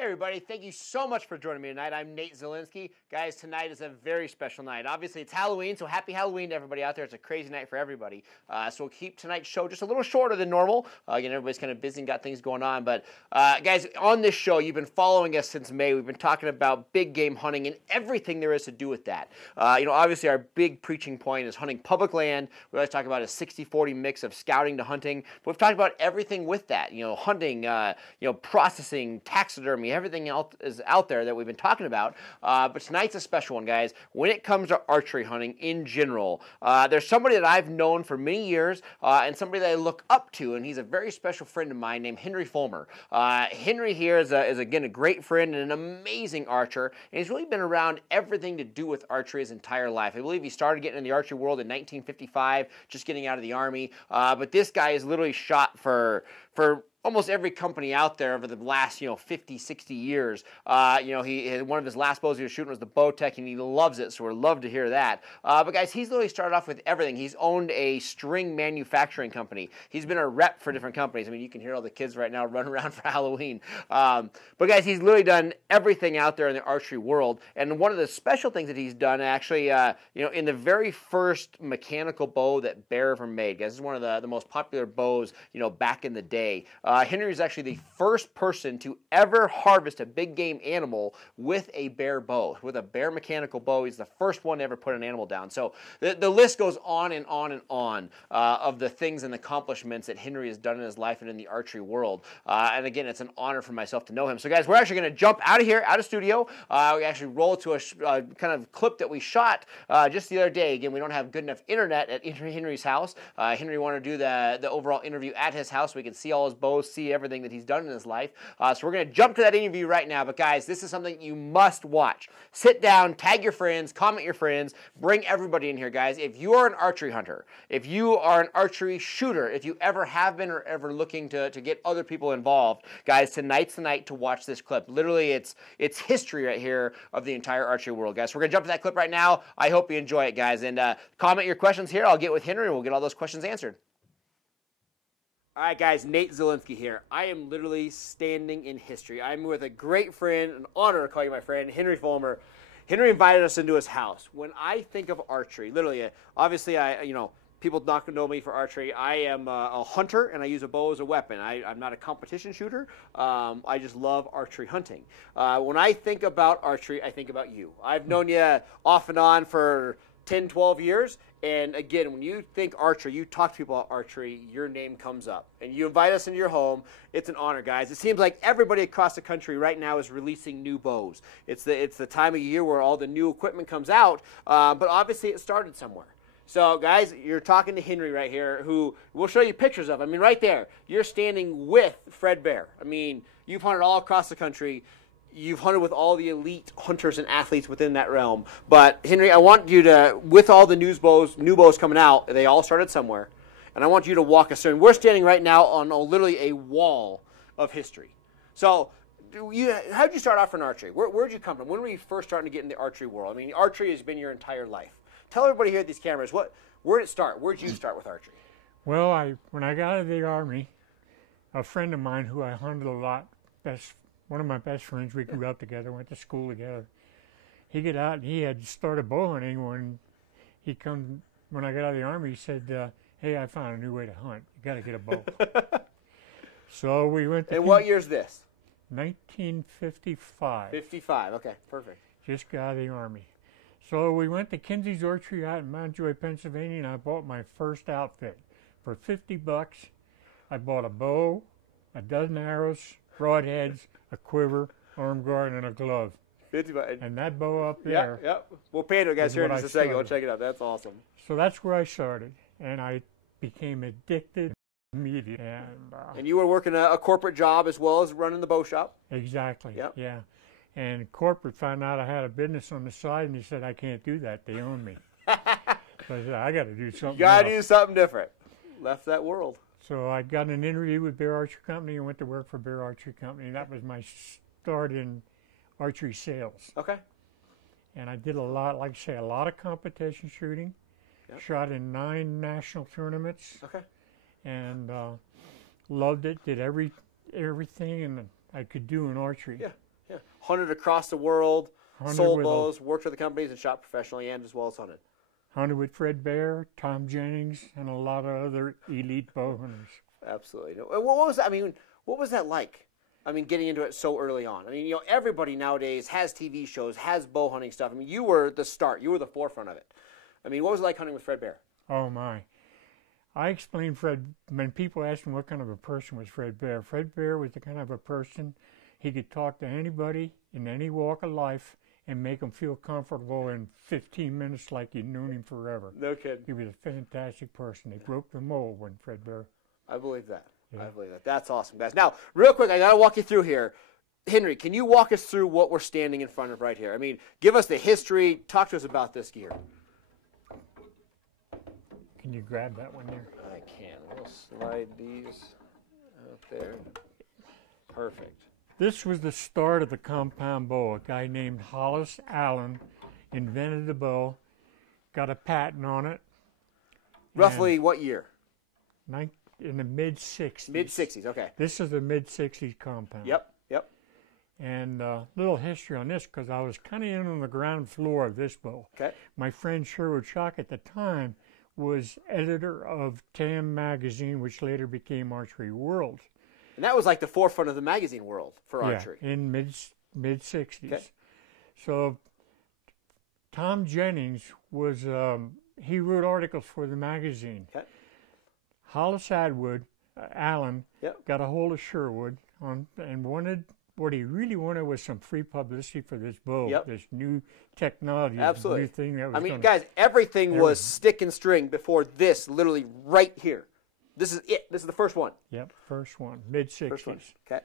Hey everybody, thank you so much for joining me tonight. I'm Nate Zielinski. Guys, tonight is a very special night. Obviously, it's Halloween, so happy Halloween to everybody out there. It's a crazy night for everybody. So we'll keep tonight's show just a little shorter than normal. Again, everybody's kind of busy and got things going on. But guys, on this show, you've been following us since May. We've been talking about big game hunting and everything there is to do with that. Obviously, our big preaching point is hunting public land. We always talk about a 60-40 mix of scouting to hunting. But we've talked about everything with that. Hunting, processing, taxidermy, everything else is out there that we've been talking about. But tonight's a special one, guys. When it comes to archery hunting in general, there's somebody that I've known for many years and somebody that I look up to, and he's a very special friend of mine named Henry Fulmer. Henry here is again a great friend and an amazing archer, and he's really been around everything to do with archery his entire life. I believe he started getting in the archery world in 1955, just getting out of the Army. But this guy has literally shot for almost every company out there over the last, 50, 60 years. One of his last bows he was shooting was the Bowtech, and he loves it, so we'd love to hear that. But guys, he's literally started off with everything. He's owned a string manufacturing company. He's been a rep for different companies. I mean, you can hear all the kids right now running around for Halloween. But guys, he's literally done everything out there in the archery world. And one of the special things that he's done, actually, in the very first mechanical bow that Bear ever made, guys, this is one of the most popular bows, back in the day. Henry is actually the first person to ever harvest a big game animal with a Bear bow, with a Bear mechanical bow. He's the first one to ever put an animal down. So the list goes on and on and on of the things and accomplishments that Henry has done in his life and in the archery world. And again, it's an honor for myself to know him. So guys, we're actually going to jump out of here, out of studio. We actually roll to a kind of clip that we shot just the other day. Again, we don't have good enough internet at Henry's house. Henry wanted to do the overall interview at his house so we can see all his bows, see everything that he's done in his life. So we're going to jump to that interview right now. But guys, this is something you must watch. Sit down, tag your friends, comment your friends, bring everybody in here, guys. If you are an archery hunter, if you are an archery shooter, if you ever have been or ever looking to get other people involved, guys, tonight's the night to watch this clip. Literally, it's history right here of the entire archery world, guys. So we're going to jump to that clip right now. I hope you enjoy it, guys. And comment your questions here. I'll get with Henry and we'll get all those questions answered. All right, guys, Nate Zielinski here. I am literally standing in history. I'm with a great friend, an honor to call you my friend, Henry Fulmer. Henry invited us into his house. When I think of archery, literally, obviously, people not going to know me for archery. I am a hunter, and I use a bow as a weapon. I'm not a competition shooter. I just love archery hunting. When I think about archery, I think about you. I've known you off and on for 10, 12 years. And again, when you think archery, you talk to people about archery, your name comes up. And you invite us into your home. It's an honor, guys. It seems like everybody across the country right now is releasing new bows. It's the time of year where all the new equipment comes out. But obviously it started somewhere. So, guys, you're talking to Henry right here, who we'll show you pictures of. I mean, right there, you're standing with Fred Bear. I mean, you've hunted all across the country. You've hunted with all the elite hunters and athletes within that realm. But, Henry, I want you to, with all the new bows coming out, they all started somewhere. And I want you to walk us through. And we're standing right now on literally a wall of history. So, how did you start off in archery? Where did you come from? When were you first starting to get in the archery world? I mean, archery has been your entire life. Tell everybody here at these cameras, where did it start? Where did you start with archery? Well, when I got out of the Army, a friend of mine who I hunted a lot, one of my best friends, we grew up together, went to school together. He got out and he had started bow hunting when I got out of the Army. He said, hey, I found a new way to hunt. You got to get a bow. So we went to... And what year's this? 1955. 55, okay, perfect. Just got out of the Army. So we went to Kinsey's Archery out in Mountjoy, Pennsylvania, and I bought my first outfit. For $50, I bought a bow, a dozen arrows, broadheads, a quiver, arm guard, and a glove. 55. And that bow up there. Yep. We'll pay it, guys, here in just a second. We'll check it out. That's awesome. So that's where I started, and I became addicted immediately. And you were working a corporate job as well as running the bow shop? Exactly. Yep. Yeah. And corporate found out I had a business on the side, and he said, I can't do that. They own me. So I said, I got to do something You got to do something different. Left that world. So I got an interview with Bear Archery Company and went to work for Bear Archery Company. That was my start in archery sales. Okay. And I did a lot of competition shooting. Yep. Shot in 9 national tournaments. Okay. And loved it. Did everything I could do in archery. Yeah. hunted across the world, Hunted sold with bows, worked for the companies, and shot professionally and as well as hunted. Hunted with Fred Bear, Tom Jennings, and a lot of other elite bow hunters. Absolutely. What was I mean? What was that like? I mean, getting into it so early on. I mean, you know, everybody nowadays has TV shows, has bow hunting stuff. I mean, you were the start. You were the forefront of it. I mean, what was it like hunting with Fred Bear? Oh my! I explained Fred when people asked me what kind of a person was Fred Bear. Fred Bear was the kind of a person he could talk to anybody in any walk of life and make them feel comfortable in 15 minutes like you'd known him forever. No kidding. He was a fantastic person. He broke the mold when Fred Bear. I believe that. Yeah. I believe that. That's awesome, guys. Now, real quick, I got to walk you through here. Henry, can you walk us through what we're standing in front of right here? I mean, give us the history. Talk to us about this gear. Can you grab that one there? I can. We'll slide these out there. Perfect. This was the start of the compound bow. A guy named Hollis Allen invented the bow, got a patent on it. Roughly what year? In the mid-'60s. Mid-'60s, okay. This is a mid-'60s compound. Yep. And a little history on this, because I was kind of in on the ground floor of this bow. Okay. My friend Sherwood Schock at the time was editor of TAM magazine, which later became Archery World. And that was like the forefront of the magazine world for archery. Yeah, in mid-'60s. Okay. So Tom Jennings was, he wrote articles for the magazine. Okay. Hollis Allen Yep. got a hold of Sherwood and wanted, what he really wanted was some free publicity for this bow, Yep. this new technology, Absolutely. this new thing that was I mean, gonna, guys, everything was stick and string before this, literally right here. This is it. This is the first one. Yep, first one, mid-'60s. First one. Okay.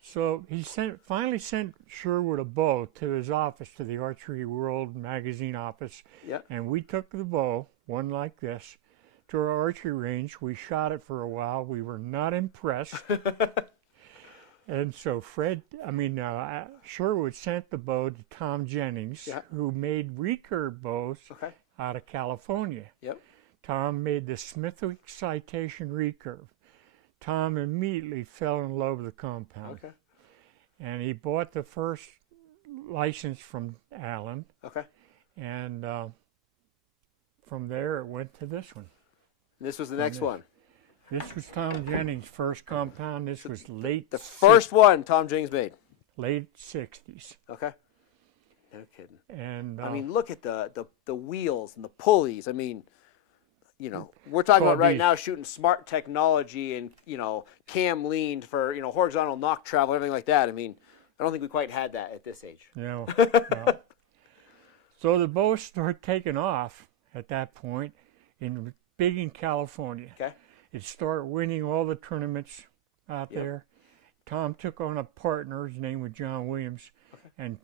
So he finally sent Sherwood a bow to his office, to the Archery World magazine office. Yep. And we took the bow, one like this, to our archery range. We shot it for a while. We were not impressed. And so Sherwood sent the bow to Tom Jennings, who made recurve bows out of California. Yep. Tom made the Smithwick Citation recurve. Tom immediately fell in love with the compound. Okay. And he bought the first license from Allen. Okay. And from there it went to this one. This was the next one. This was Tom Jennings' first compound. This was The first one Tom Jennings made. Late 60s. Okay. No kidding. And I mean, look at the wheels and the pulleys. I mean, you know, we're talking about right now shooting smart technology and, you know, cam leaned for, you know, horizontal knock travel, everything like that. I mean, I don't think we quite had that at this age. No. So the bow started taking off at that point in California. Okay. It started winning all the tournaments out there. Tom took on a partner. His name was John Williams. Okay. And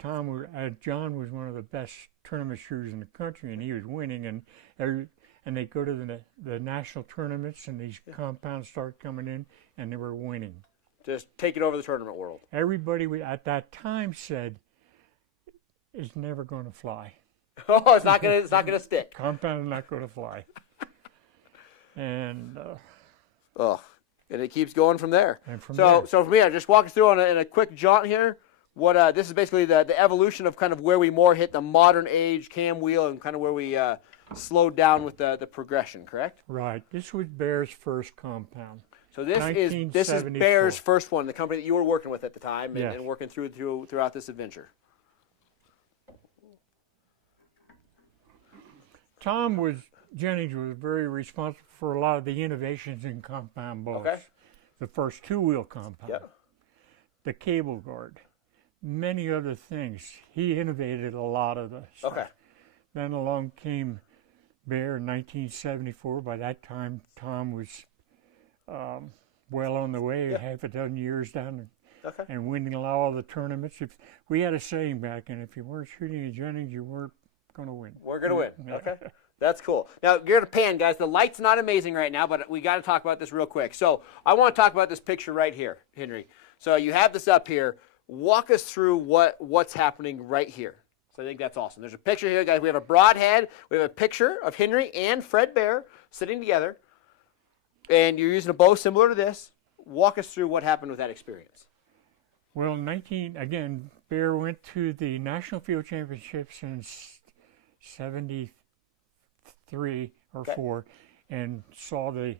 John was one of the best tournament shooters in the country, and he was winning. And they go to the national tournaments, and these compounds start coming in, and they were winning. Just taking over the tournament world. Everybody at that time said, "It's never going to fly." Oh, it's not gonna stick. Compound is not going to fly. And and it keeps going from there. And from so there. for me, I just walk you through in a quick jaunt here. What this is basically the evolution of kind of where we more hit the modern age cam wheel and kind of where we slowed down with the progression. Correct? Right. This was Bear's first compound. So this is Bear's first one, the company that you were working with at the time and working throughout this adventure. Jennings was very responsible for a lot of the innovations in compound bows. Okay. The first two-wheel compound. Yep. The cable guard. Many other things. He innovated a lot of the stuff. Okay. Then along came Bear in 1974. By that time, Tom was well on the way, half a dozen years down and winning all the tournaments. We had a saying back then, if you weren't shooting at Jennings, you weren't going to win. We're going to win. Okay. That's cool. Now, you're at a pan, guys. The light's not amazing right now, but we got to talk about this real quick. So I want to talk about this picture right here, Henry. So you have this up here. Walk us through what's happening right here. So I think that's awesome. There's a picture here, guys. We have a broadhead. We have a picture of Henry and Fred Bear sitting together. And you're using a bow similar to this. Walk us through what happened with that experience. Well, Bear went to the National Field Championships in 73 or Okay. 4 and saw the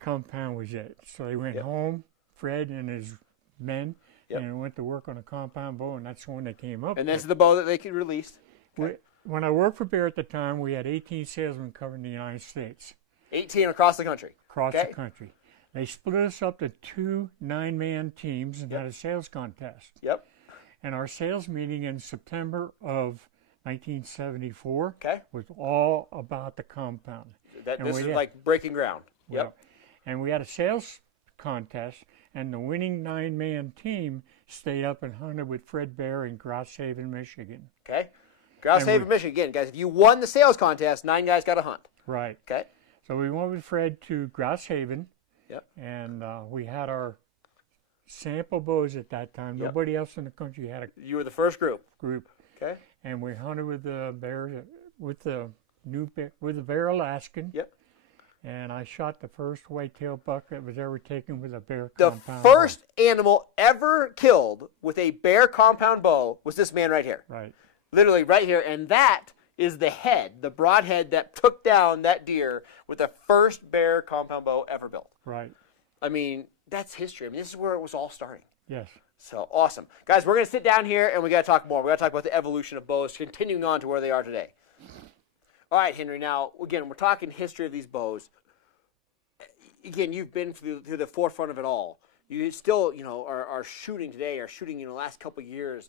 compound was it. So they went Yep. home, Fred and his men, Yep. and went to work on a compound bow, and that's the one they came up And with. this is the bow that they could release. When I worked for Bear at the time, we had 18 salesmen covering the United States, 18 across the country. across Okay. the country. They split us up to 2 9-man teams and had a sales contest. Yep. And our sales meeting in September of 1974 Okay. was all about the compound. And This we is had- like breaking ground. Well, Yep. And we had a sales contest, and the winning 9-man team stayed up and hunted with Fred Bear in Grouse Haven, Michigan. Okay. Grouse And Haven, Michigan. Again, guys, if you won the sales contest, 9 guys got a hunt. Right. Okay. So we went with Fred to Grouse Haven, Yep. and we had our sample bows at that time. Yep. Nobody else in the country had a You were the first group. group, Okay. and we hunted with the bear, with the Bear Alaskan. Yep. And I shot the first whitetail buck that was ever taken with a bear The compound first animal ever killed with a bear compound bow was this man right here. bow. Right. Literally right here. And that is the head, the broad head that took down that deer with the first bear compound bow ever built. Right. I mean, that's history. I mean, this is where it was all starting. Yes. So awesome. Guys, we're going to sit down here and we got to talk more. We got to talk about the evolution of bows, continuing on to where they are today. All right, Henry. Now, again, we're talking history of these bows. Again, you've been through the forefront of it all. You still, are shooting today, are shooting in the last couple of years.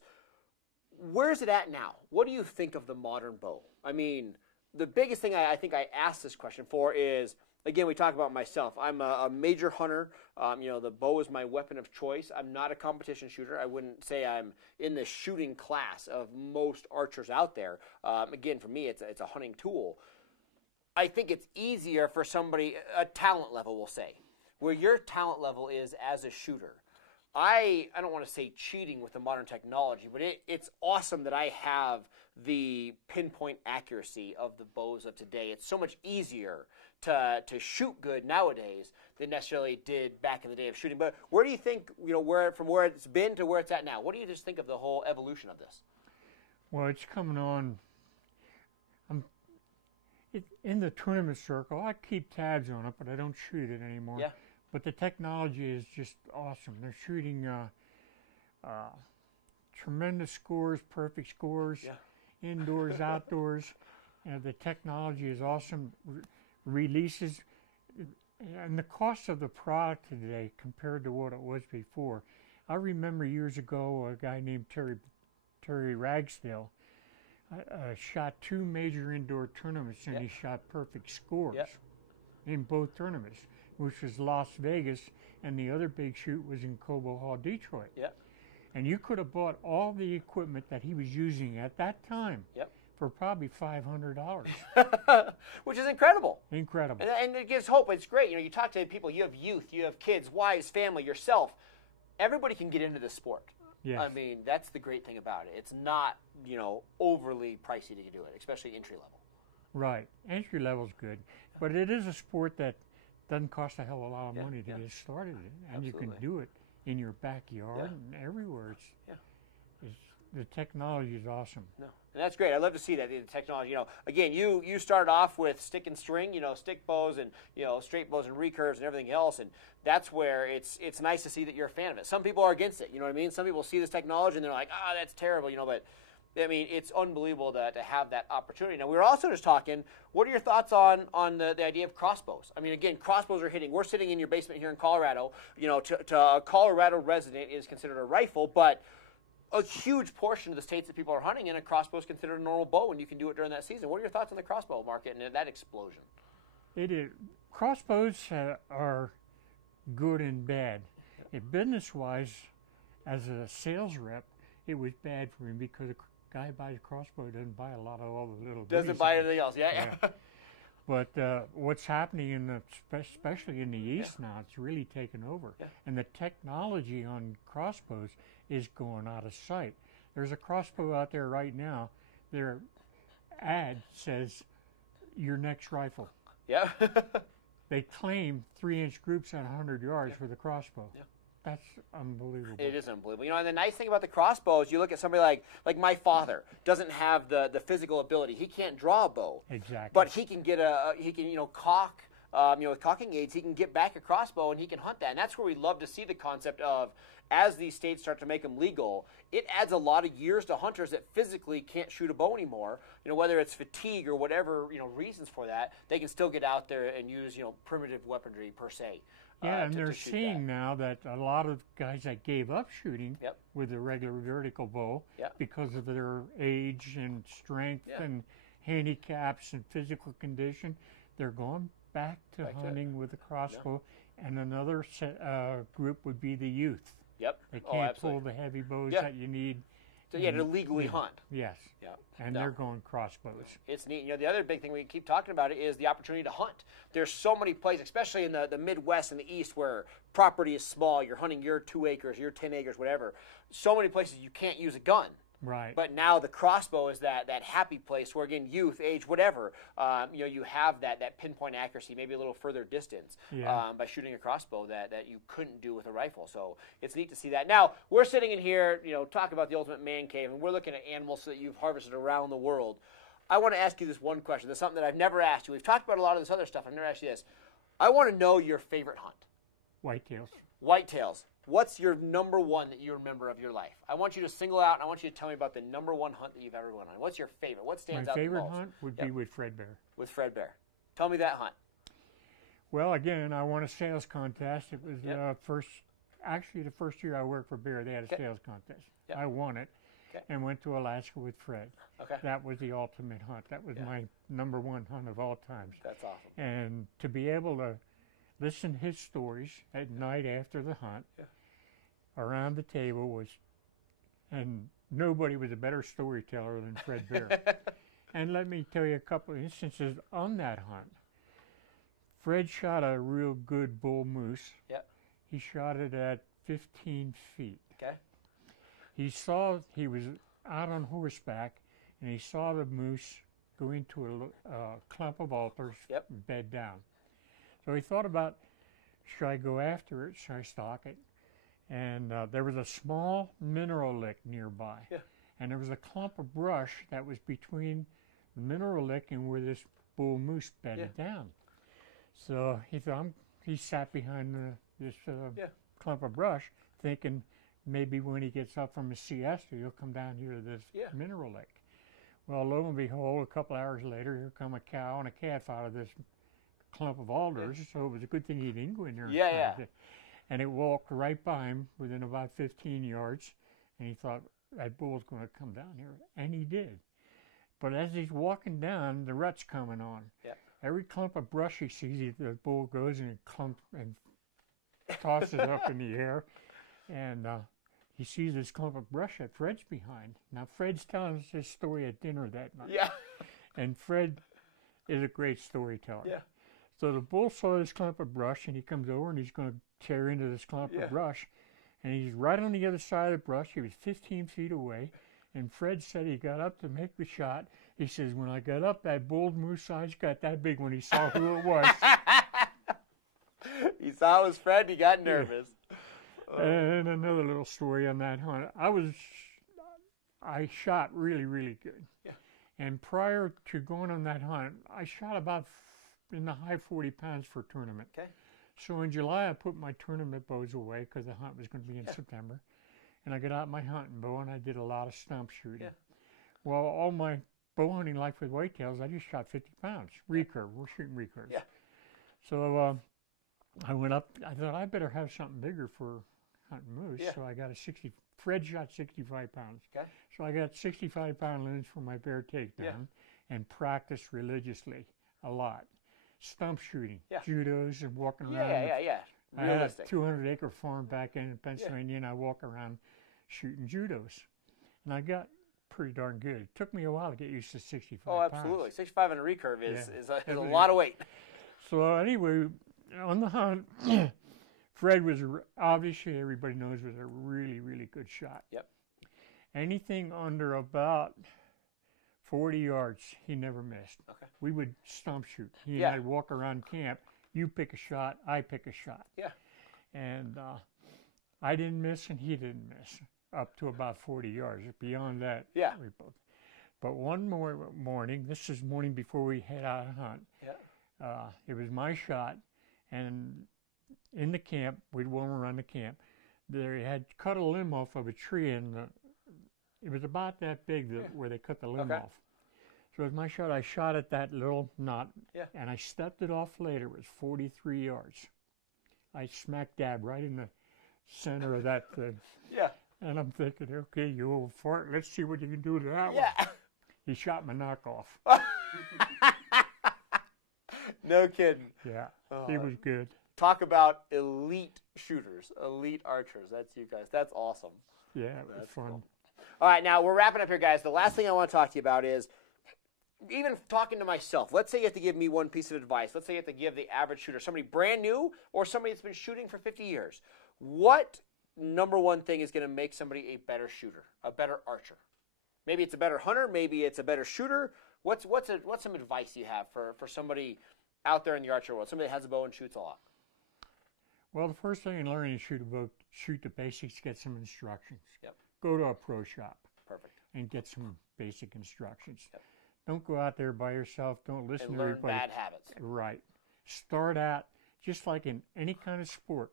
Where's it at now? What do you think of the modern bow? I mean, the biggest thing I think I asked this question for is, again, we talk about myself. I'm a major hunter. The bow is my weapon of choice. I'm not a competition shooter. I wouldn't say I'm in the shooting class of most archers out there. Again, for me, it's a hunting tool. I think it's easier for somebody, a talent level, we'll say, where your talent level is as a shooter. I don't want to say cheating with the modern technology, but it's awesome that I have the pinpoint accuracy of the bows of today. It's so much easier to shoot good nowadays than necessarily did back in the day of shooting. But where do you think, from where it's been to where it's at now, what do you just think of the whole evolution of this? Well, it's coming on. In the tournament circle, I keep tabs on it, but I don't shoot it anymore. Yeah. But the technology is just awesome. They're shooting tremendous scores, perfect scores, indoors, outdoors. The technology is awesome. Releases, and the cost of the product today compared to what it was before. I remember years ago a guy named Terry Ragsdale shot 2 major indoor tournaments, and he shot perfect scores in both tournaments, which was Las Vegas, and the other big shoot was in Cobo Hall, Detroit. And you could have bought all the equipment that he was using at that time for probably $500. Which is incredible. Incredible. And it gives hope. It's great. You talk to people, you have youth, you have kids, wives, family, yourself. Everybody can get into this sport. Yes. I mean, that's the great thing about it. It's not, overly pricey to do it, especially entry level. Right. Entry level's good. But it is a sport that doesn't cost a hell of a lot of money to get started in. And you can do it in your backyard and everywhere. The technology is awesome. No, and that's great. I love to see that the technology. Again, you started off with stick and string, stick bows and straight bows and recurves and everything else, and that's where it's nice to see that you're a fan of it. Some people are against it. You know what I mean? Some people see this technology and they're like, that's terrible. But I mean, it's unbelievable to have that opportunity. Now, we were also just talking. What are your thoughts on the idea of crossbows? I mean, again, crossbows are hitting. We're sitting in your basement here in Colorado. To a Colorado resident, it is considered a rifle, but a huge portion of the states that people are hunting in, a crossbow is considered a normal bow, and you can do it during that season. What are your thoughts on the crossbow market and that explosion? It is. Crossbows are good and bad. Business-wise, as a sales rep, it was bad for him because a guy buys a crossbow doesn't buy a lot of all the little. Doesn't buy anything else, yeah. But what's happening especially in the East now, it's really taken over. And the technology on crossbows is going out of sight. There's a crossbow out there right now. Their ad says, your next rifle. Yeah. They claim 3-inch groups at 100 yards for the crossbow. That's unbelievable. It is unbelievable. And the nice thing about the crossbow is you look at somebody like my father doesn't have the physical ability. He can't draw a bow. Exactly. But he can cock. With cocking aids, he can get back a crossbow and he can hunt that. And that's where we love to see the concept of, as these states start to make them legal, it adds a lot of years to hunters that physically can't shoot a bow anymore. Whether it's fatigue or whatever, reasons for that, they can still get out there and use, primitive weaponry per se. Yeah, and they're seeing now that a lot of guys that gave up shooting with a regular vertical bow because of their age and strength and handicaps and physical condition, they're going back to hunting with a crossbow. And another group would be the youth. Yep. They can't pull the heavy bows that you need. To legally hunt. Yes. Yeah. And they're going crossbows. It's neat. The other big thing we keep talking about is the opportunity to hunt. There's so many places, especially in the Midwest and the East, where property is small. You're hunting your 2 acres, your 10 acres, whatever. So many places you can't use a gun. Right. But now the crossbow is that happy place where, again, youth, age, whatever, you have that pinpoint accuracy, maybe a little further distance by shooting a crossbow that you couldn't do with a rifle. So it's neat to see that. Now, we're sitting in here, talking about the ultimate man cave, and we're looking at animals that you've harvested around the world. I want to ask you this one question. This is something that I've never asked you. We've talked about a lot of this other stuff. I've never asked you this. I want to know your favorite hunt. Whitetails. Whitetails. What's your number one that you remember of your life? I want you to single out, and I want you to tell me about the number one hunt that you've ever gone on. What's your favorite? What stands out the most? My favorite hunt would be with Fred Bear. With Fred Bear. Tell me that hunt. Well, again, I won a sales contest. It was the first year I worked for Bear. They had a sales contest. I won it and went to Alaska with Fred. Okay. That was the ultimate hunt. That was my number one hunt of all times. That's awesome. And to be able to listen to his stories at night after the hunt around the table and nobody was a better storyteller than Fred Bear. And let me tell you a couple of instances on that hunt. Fred shot a real good bull moose. Yep. He shot it at 15 feet. Okay. He was out on horseback and he saw the moose go into a clump of alders, bed down. So he thought about, should I go after it? Should I stalk it? And there was a small mineral lick nearby. Yeah. And there was a clump of brush that was between the mineral lick and where this bull moose bedded down. So he sat behind this clump of brush thinking maybe when he gets up from his siesta, he'll come down here to this mineral lick. Well, lo and behold, a couple hours later, here come a cow and a calf out of this clump of alders, so it was a good thing he didn't go in there. And it walked right by him within about 15 yards, and he thought, that bull's going to come down here, and he did. But as he's walking down, the rut's coming on. Every clump of brush he sees, the bull goes and clumps and tosses up in the air, and he sees this clump of brush that Fred's behind. Now, Fred's telling us his story at dinner that night. And Fred is a great storyteller. So the bull saw this clump of brush, and he comes over, and he's going to tear into this clump of brush. And he's right on the other side of the brush. He was 15 feet away. And Fred said he got up to make the shot. He says, when I got up, that bull moose eyes got that big when he saw who it was. He saw it was Fred, he got nervous. And another little story on that hunt. I shot really, really good. And prior to going on that hunt, I shot about in the high 40 pounds for a tournament. So in July, I put my tournament bows away because the hunt was going to be in September. And I got out my hunting bow, and I did a lot of stump shooting. Well, all my bow hunting life with whitetails, I just shot 50 pounds. Recurve. We're shooting recurves. So I went up. I thought, I better have something bigger for hunting moose. So I got a 60. Fred shot 65 pounds. So I got 65-pound limits for my bear takedown and practiced religiously a lot. Stump shooting, judos, and walking around. I had a 200-acre farm back in Pennsylvania, and I walk around shooting judos. And I got pretty darn good. It took me a while to get used to 65 pounds. Oh, absolutely. 65 on a recurve is a lot of weight. So anyway, on the hunt, Fred was, obviously everybody knows, was a really, really good shot. Anything under about 40 yards, he never missed. We would stump shoot. He and I'd walk around camp. You pick a shot, I pick a shot. And I didn't miss and he didn't miss up to about 40 yards. Beyond that, Yeah. we both. But one more morning, this is morning before we head out to hunt. Yeah. It was my shot, and in the camp, we'd roam around the camp. They had cut a limb off of a tree, and it was about that big where they cut the limb off. So it was my shot. I shot at that little knot, and I stepped it off later. It was 43 yards. I smack dab right in the center of that thing. Yeah. And I'm thinking, okay, you old fart, let's see what you can do to that one. He shot my knockoff. No kidding. Yeah, he was good. Talk about elite shooters, elite archers. That's you guys. That's awesome. Yeah, it was fun. Cool. All right, now we're wrapping up here, guys. The last thing I want to talk to you about is even talking to myself. Let's say you have to give me one piece of advice. Let's say you have to give the average shooter, somebody brand new or somebody that's been shooting for 50 years. What number one thing is going to make somebody a better shooter, a better archer? Maybe it's a better hunter. Maybe it's a better shooter. What's some advice you have for somebody out there in the archer world, somebody that has a bow and shoots a lot? Well, the first thing in learning to shoot a bow, shoot the basics, get some instructions. Yep. Go to a pro shop. Perfect. And get some basic instructions. Yep. Don't go out there by yourself. Don't listen and to learn everybody. bad habits. Right. Start out just like in any kind of sport.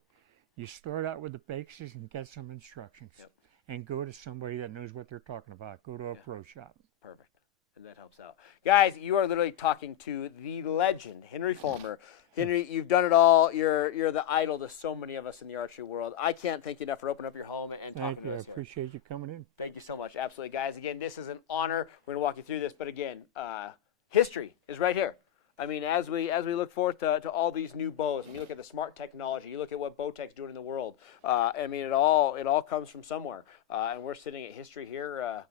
You start out with the basics and get some instructions. Yep. And go to somebody that knows what they're talking about. Go to a pro shop. Perfect. And that helps out. Guys, you are literally talking to the legend, Henry Fulmer. Henry, you've done it all. You're the idol to so many of us in the archery world. I can't thank you enough for opening up your home and talking to us here. I appreciate you coming in. Thank you so much. Absolutely, guys. Again, this is an honor. We're going to walk you through this. But again, history is right here. I mean, as we look forward to all these new bows, and you look at the smart technology, you look at what Bowtech's doing in the world. I mean, it all comes from somewhere, and we're sitting at history here,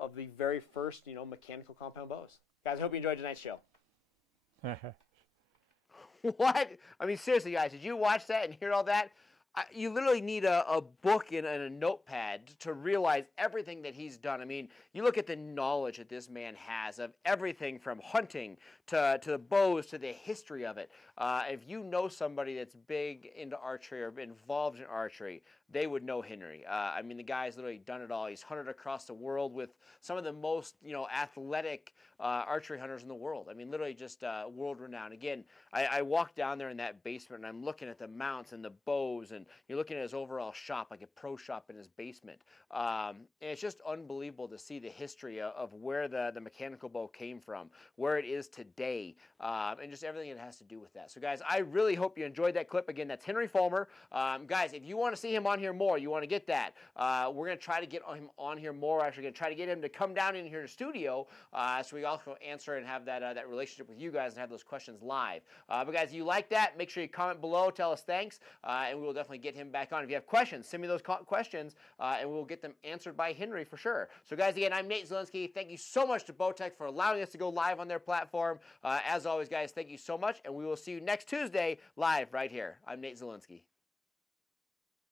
of the very first, mechanical compound bows. Guys, I hope you enjoyed tonight's show. What? I mean, seriously, guys, did you watch that and hear all that? You literally need a book and a notepad to realize everything that he's done. I mean, you look at the knowledge that this man has of everything from hunting to the bows to the history of it. If you know somebody that's big into archery or involved in archery, they would know Henry. I mean, the guy's literally done it all. He's hunted across the world with some of the most, athletic archery hunters in the world. I mean, literally just world-renowned. Again, I walked down there in that basement, and I'm looking at the mounts and the bows, and you're looking at his overall shop, like a pro shop in his basement. And it's just unbelievable to see the history of where the mechanical bow came from, where it is today, and just everything that has to do with that. So, guys, I really hope you enjoyed that clip. Again, that's Henry Fulmer. Guys, if you want to see him on here more, you want to get that, we're going to try to get him on here more. We're actually going to try to get him to come down in here to studio so we also answer and have that relationship with you guys and have those questions live. But, guys, if you like that, make sure you comment below, tell us thanks, and we will definitely get him back on. If you have questions, send me those questions, and we'll get them answered by Henry for sure. So, guys, again, I'm Nate Zielinski. Thank you so much to Bowtech for allowing us to go live on their platform. As always, guys, thank you so much, and we will see you next Tuesday live right here. I'm Nate Zielinski.